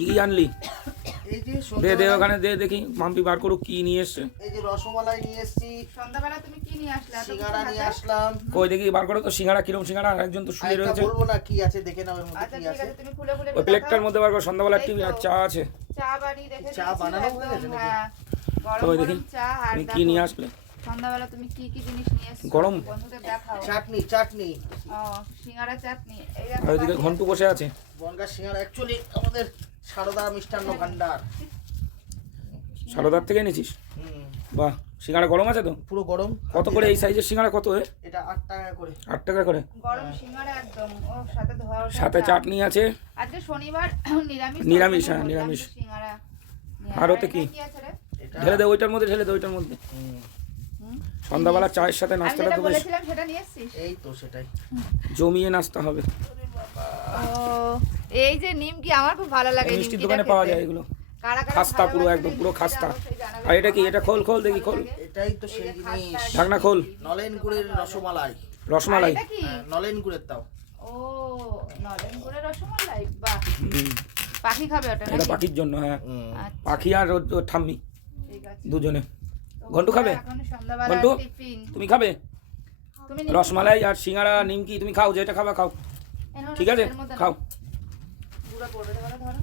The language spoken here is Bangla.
কি আনলি? এই যে দে দে ওখানে দে দেখি মাম্পি বার করুক কি নিয়ে এসছে। এই যে রসমালাই নিয়ে এসেছি, সন্ধ্যাবেলা তুমি কি নিয়ে আসলে? সিঙ্গাড়া নিয়ে আসলাম। কই দেখি বার করো তো সিঙ্গাড়া কিরকম সিঙ্গাড়া, একজন তো শুয়ে আরেকটা রয়েছে। বলবো না কি আছে দেখে নাও এর মধ্যে আচ্ছা কি ঠিক আছে। আছে, তুমি খুলে খুলে ওই প্লেটটার মধ্যে বার করো, সন্ধ্যাবেলা টিভি আর চা আছে। চা বানিয়ে রেখে চা বানানো হয়ে গেছে নাকি? হ্যাঁ, তো গরম ওই দেখি গরম চা। আর তুমি কি নিয়ে আসলে? সন্ধ্যাবেলা তুমি কি কি জিনিস নিয়ে এসেছো গরম? বন্ধুদের দেখাও। চাটনি চাটনি ও, সিঙ্গাড়া চাটনি। এই আর ওইদিকে ঘন্টু বসে আছে। বনগা সিঙ্গাড়া অ্যাকচুয়ালি আমাদের সারদা মিষ্টান্ন ভান্ডার। সারদার থেকে এনেছিস? হুম, বাহ, সিঙ্গাড়া গরম আছে তো? পুরো গরম। কত করে এই সাইজের সিঙ্গাড়া কত? এটা 8 টাকা করে। 8 টাকা করে। গরম সিঙ্গাড়া একদম। ও সাথে ধোয়া ওঠা সাথে চা। চাটনি আছে। আজকে শনিবার নিরামিষ। নিরামিষ, তো হ্যাঁ, বললাম নিরামিষ। যে সিঙ্গাড়া নিয়ে আর আয়। ওতে কি? এটা আছে রে? এটা ঢেলে দে ওইটার মধ্যে, ঢেলে দে ওইটার মধ্যে। হুম, হুম? সন্ধ্যাবেলা চায়ের সাথে আমি নাস্তাটা যেটা তো বেশ বলেছিলাম সেটা নিয়ে এসেছিস? এই তো সেটাই। জমিয়ে নাস্তা হবে। ও, এই যে নিমকি আমার খুব ভালো লাগে। এই মিষ্টির নিমকিটা দোকানে পাওয়া খেতে। যায় এগুলো। কারা কারা খাস্তা পুরো ভালোবাসে একদম, পুরো নিমকিটা খাস্তা। অবশ্যই জানাবে। আর এটা কি? এটা খোল খোল দেখি, খোল। এটাই তো এই সেই যে জিনিস। খাস্তা, ঢাকনা খোল। নলেন গুড়ের রসমালাই। রসমালাই। আর এটা কি? হ্যাঁ, নলেন গুড়ের তাও। ও, নলেন গুড়ের রসমালাই। বাহ, হুম, পাখি খাবে ওটা এটা নাকি? পাখির জন্য, হ্যাঁ। আচ্ছা, পাখি আর ওর ঠাম্মি ঠিক আছে। দুজনে। তো ঘন্টু খাবে? এখন সন্ধ্যাবেলা ঘন্টু? টিফিন। তুমি খাবে? তুমি রসমালাই আর সিঙ্গাড়া নিমকি তুমি খাও, যেটা খাবা খাও। এনো না, ঠিক আছে, এর মধ্যে না। খাও। গুঁড়ো পড়বে তো, ধরো।